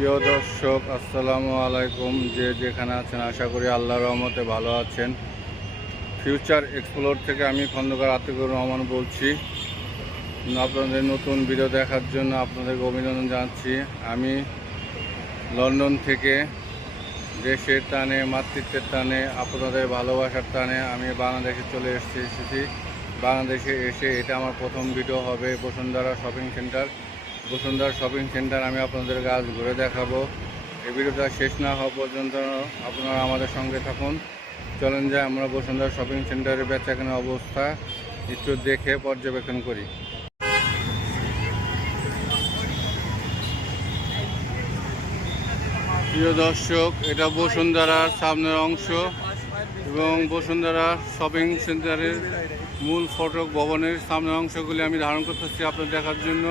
প্রিয় দর্শক, আসসালামু আলাইকুম। যে যেখানে আছেন আশা করি আল্লাহর রহমতে ভালো আছেন। ফিউচার এক্সপ্লোর থেকে আমি খন্দকার আতিকুর রহমান বলছি। আপনাদের নতুন ভিডিও দেখার জন্য আপনাদেরকে অভিনন্দন জানাচ্ছি। আমি লন্ডন থেকে দেশের টানে, মাতৃত্বের টানে, আপনাদের ভালোবাসার টানে আমি বাংলাদেশে চলে এসেছি। বাংলাদেশে এসে এটা আমার প্রথম ভিডিও হবে Bashundhara shopping centre. Bashundhara shopping centre আমি আপনাদেরকে আজ ঘুরে দেখাবো। এই ভিডিওটা শেষ না হওয়া পর্যন্ত আপনারা আমাদের সঙ্গে থাকুন। চলেন যাই আমরা বসুন্ধরা শপিং সেন্টারের বেচাকেনা অবস্থা একটু দেখে পর্যবেক্ষণ করি। প্রিয় দর্শক, এটা বসুন্ধরার সামনের অংশ এবং বসুন্ধরা শপিং সেন্টারের মূল ফটক ভবনের সামনের অংশগুলি আমি ধারণ করতেছি আপনাদের দেখার জন্য।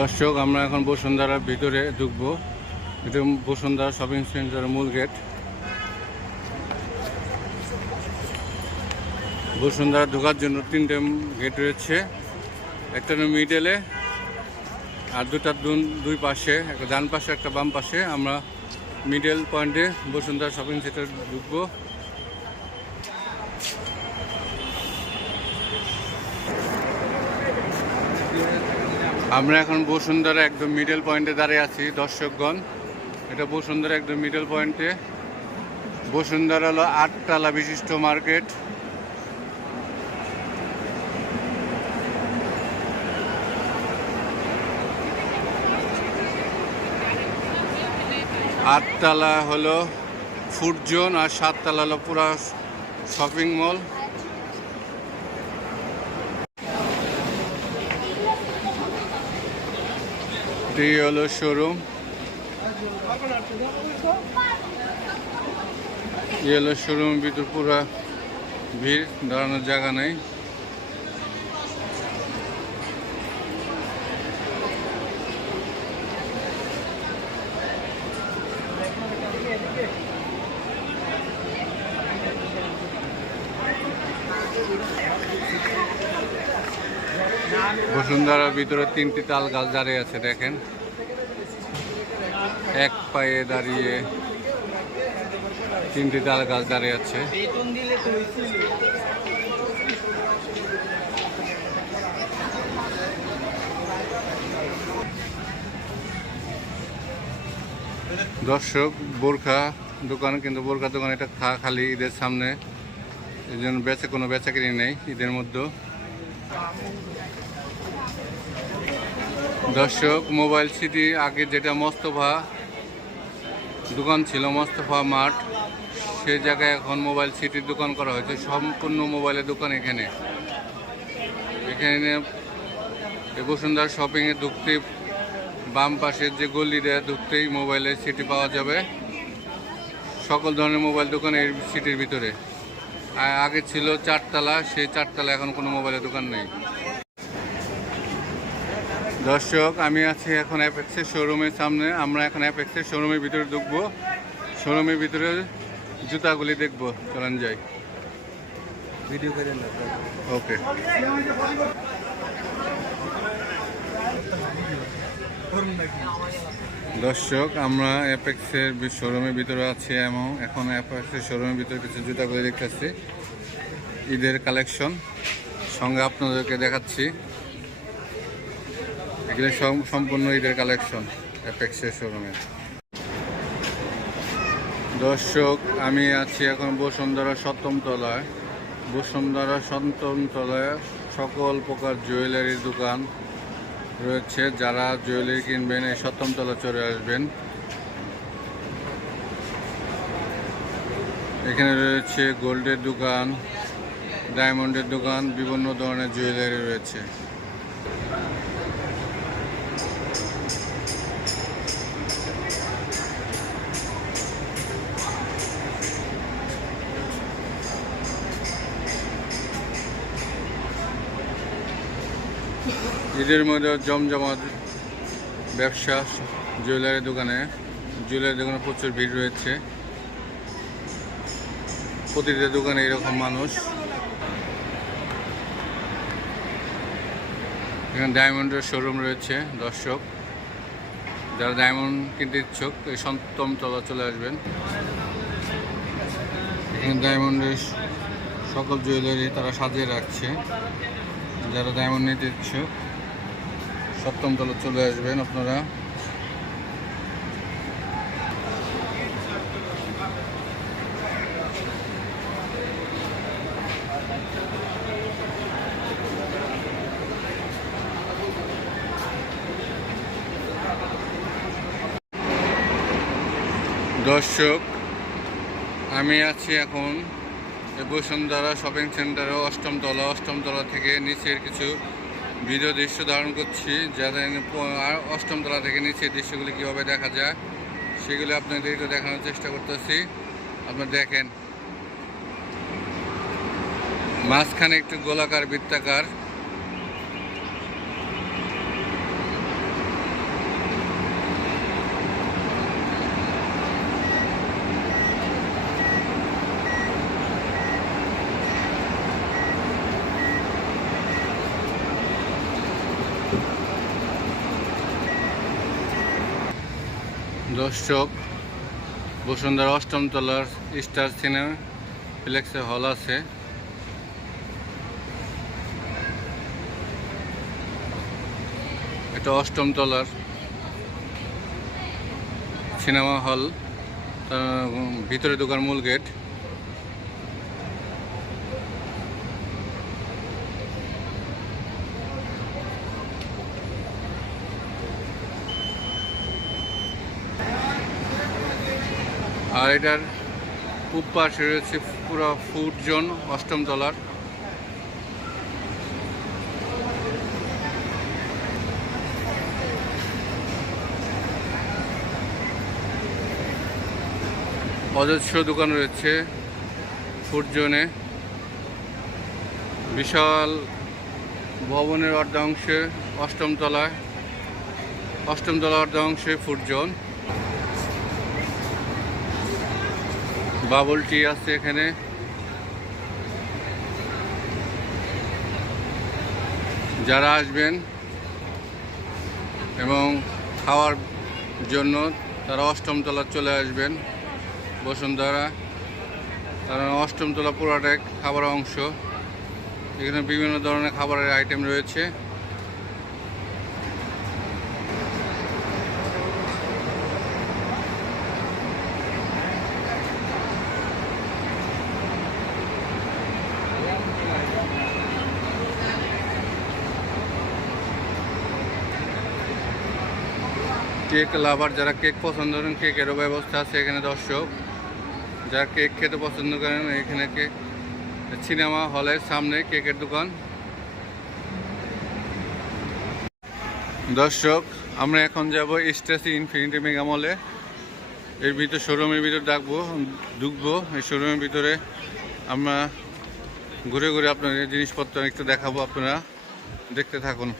দর্শক, আমরা এখন বসুন্ধরার ভিতরে ঢুকবো। এটা বসুন্ধরা শপিং সেন্টারের মূল গেট। বসুন্ধরা ঢোকার জন্য তিনটে গেট রয়েছে, একটা মিডলে আর দুটা দুই পাশে, একটা ডান পাশে একটা বাম পাশে। আমরা মিডল পয়েন্টে বসুন্ধরা শপিং সেন্টার ঢুকবো। আমরা এখন বসুন্ধরা একদম মিডল পয়েন্টে দাঁড়িয়ে আছি দর্শকগণ। এটা বসুন্ধরা একদম মিডল পয়েন্টে। বসুন্ধরা হলো 8 তলা বিশিষ্ট মার্কেট। আটতলা হলো ফুড জোন আর 7 তলা হলো পুরা শপিং মল। এটি হলো শোরুম, শোরুমের ভিতর পুরা ভিড়, দাঁড়ানোর জায়গা নেই। বসুন্ধরার ভিতরে 3টি তাল গাছ দাঁড়িয়ে আছে, দেখেন এক পায়ে দাঁড়িয়ে 3টি তাল গাছ দাঁড়িয়ে আছে। দর্শক, বোরখা দোকান, কিন্তু বোরখা দোকান এটা খালি ঈদের সামনে, এই জন্য কোনো বেচাকিনি নেই ঈদের মধ্যে। দর্শক, মোবাইল সিটি আগে যেটা মোস্তফা দোকান ছিল, মোস্তফা মার্ট, সেই জায়গায় এখন মোবাইল সিটির দোকান করা হয়েছে। সম্পূর্ণ মোবাইলের দোকান এখানে। বসুন্ধরা শপিংয়ে ঢুকতে বাম পাশের যে গলিটা ঢুকতেই মোবাইলের সিটি পাওয়া যাবে। সকল ধরনের মোবাইল দোকান এই সিটির ভিতরে। আগে ছিল 4 তলা, সেই 4 তলা এখন কোনো মোবাইলের দোকান নেই। দর্শক, আমি আছি এখন অ্যাপেক্সের শোরুমের সামনে। আমরা এখন অ্যাপেক্সের শোরুমের ভিতরে ঢুকবো। শোরুমের ভিতরে জুতাগুলি দেখবো, চলেন যাই। ভিডিও করেন, ওকে। দর্শক, আমরা অ্যাপেক্সের শোরুমের ভিতরে আছি এবং এখন অ্যাপেক্সের শোরুমের ভিতরে কিছু জুতাগুলি দেখতেছি, ঈদের কালেকশন সঙ্গে আপনাদেরকে দেখাচ্ছি। এগুলো সম্পূর্ণ ঈদের কালেকশন অ্যাপেক্সের শোরুমে। দর্শক, আমি আছি এখন বসুন্ধরা 7ম তলায়। বসুন্ধরা 7ম তলায় সকল প্রকার জুয়েলারির দোকান রয়েছে। যারা জুয়েলারি কিনবেন এই 7ম তলা চলে আসবেন। এখানে রয়েছে গোল্ডের দোকান, ডায়মন্ডের দোকান, বিভিন্ন ধরনের জুয়েলারি রয়েছে। ঈদের মধ্যে জমজমাট ব্যবসা, জুয়েলারি দোকানে প্রচুর ভিড় রয়েছে। প্রতিটা দোকানে এরকম মানুষ। এখানে ডায়মন্ডের শোরুম রয়েছে। দর্শক যারা ডায়মন্ড কিনতে ইচ্ছুক এই সপ্তম তলা চলে আসবেন। এখানে ডায়মন্ডের সকল জুয়েলারি তারা সাজিয়ে রাখছে। যারা ডায়মন্ড নিতে ইচ্ছুক সপ্তম তলা চলে আসবেন আপনারা। দর্শক আমি আছি এখন বসুন্ধরা শপিং সেন্টারে অষ্টম তলা থেকে নিচের কিছু ভিডিও দৃশ্য ধারণ করছি, যাতে অষ্টম তলা থেকে নিচের দৃশ্যগুলি কীভাবে দেখা যায় সেগুলি আপনাদের একটু দেখানোর চেষ্টা করতেছি। আপনারা দেখেন, মাঝখানে একটু গোলাকার বৃত্তাকার, দর্শক বসুন্ধরা অষ্টম তলার স্টার সিনেপ্লেক্সে হল আছে। এটা অষ্টম তলার সিনেমা হল, ভিতরে ঢোকার মূল গেট। আর এটার পূব পাশে রয়েছে পুরো ফুড জোন অষ্টম তলার। অজস্র দোকান রয়েছে ফুড জোনে। বিশাল ভবনের অর্ধাংশে অষ্টম তলা অর্ধাংশে ফুড জোন। বাবল টি আছে এখানে। যারা আসবেন এবং খাওয়ার জন্য তারা অষ্টম তলা চলে আসবেন বসুন্ধরা, কারণ অষ্টম তলা পুরাটাই খাবারের অংশ। এখানে বিভিন্ন ধরনের খাবারের আইটেম রয়েছে। কেক লাভার, যারা কেক পছন্দ করেন কেকেরও ব্যবস্থা আছে এখানে। দর্শক যারা কেক খেতে পছন্দ করেন, এখানে সিনেমা হলের সামনে কেকের দোকান। দর্শক আমরা এখন যাব স্টেসি ইনফিনিটি মেগা মলে। এর ভিতর শোরুমের ভিতর ঢুকবো। এই শোরুমের ভিতরে আমরা ঘুরে ঘুরে আপনাদের জিনিসপত্র একটু দেখাবো, আপনারা দেখতে থাকুন।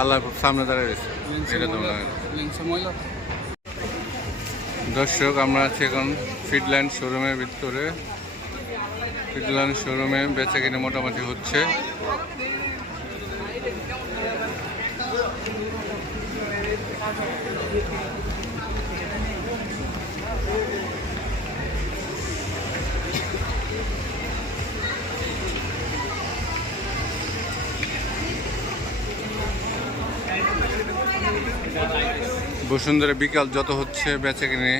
আল্লাহ সামনে দাঁড়িয়ে দর্শক আমরা আছি এখন ফিডল্যান্ড শোরুমের ভিতরে। ফিডল্যান্ড শোরুমে বেচা কিনে মোটামুটি হচ্ছে। বসুন্ধরা বিকাল যত হচ্ছে বেচা কিনে।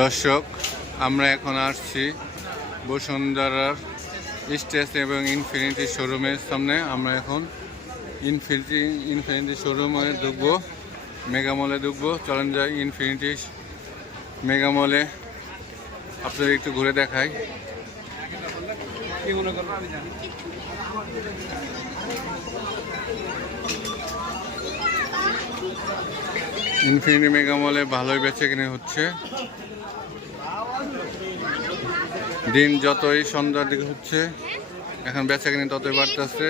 দর্শক আমরা এখন আসছি বসুন্ধরার স্টেজ এবং ইনফিনিটি শোরুমের সামনে। আমরা এখন ইনফিনিটি শোরুমে ঢুকবো। মেগা মলে ঢুকবো, চলেন যাই ইনফিনিটি মেগা মলে আপনাদের একটু ঘুরে দেখাই। ইনফিনিটি মেগা মলে ভালোই বেচাকেনি হচ্ছে, দিন যতই সন্ধ্যার দিকে হচ্ছে এখন বেচাকেনি ততই বাড়তেছে।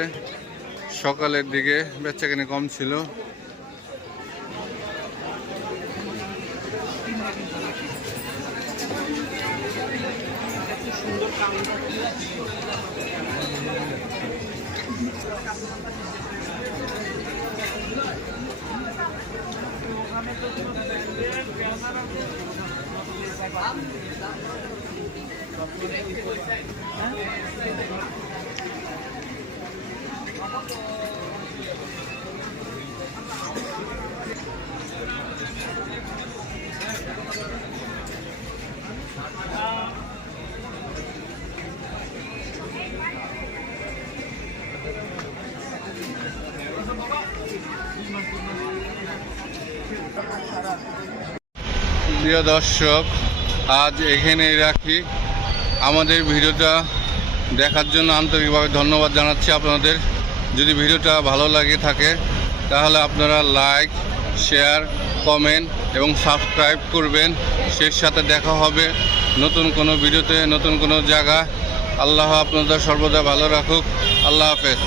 সকালের দিকে বেচাকেনি কম ছিল। প্রিয় দর্শক, আজ এখানেই রাখি। আমাদের ভিডিওটা দেখার জন্য আন্তরিকভাবে ধন্যবাদ জানাচ্ছি আপনাদের। যদি ভিডিওটা ভালো লাগে থাকে তাহলে আপনারা লাইক, শেয়ার, কমেন্ট এবং সাবস্ক্রাইব করবেন। সেই সাথে দেখা হবে নতুন কোনো ভিডিওতে, নতুন কোনো জায়গা। আল্লাহ আপনাদের সর্বদা ভালো রাখুক। আল্লাহ হাফেজ।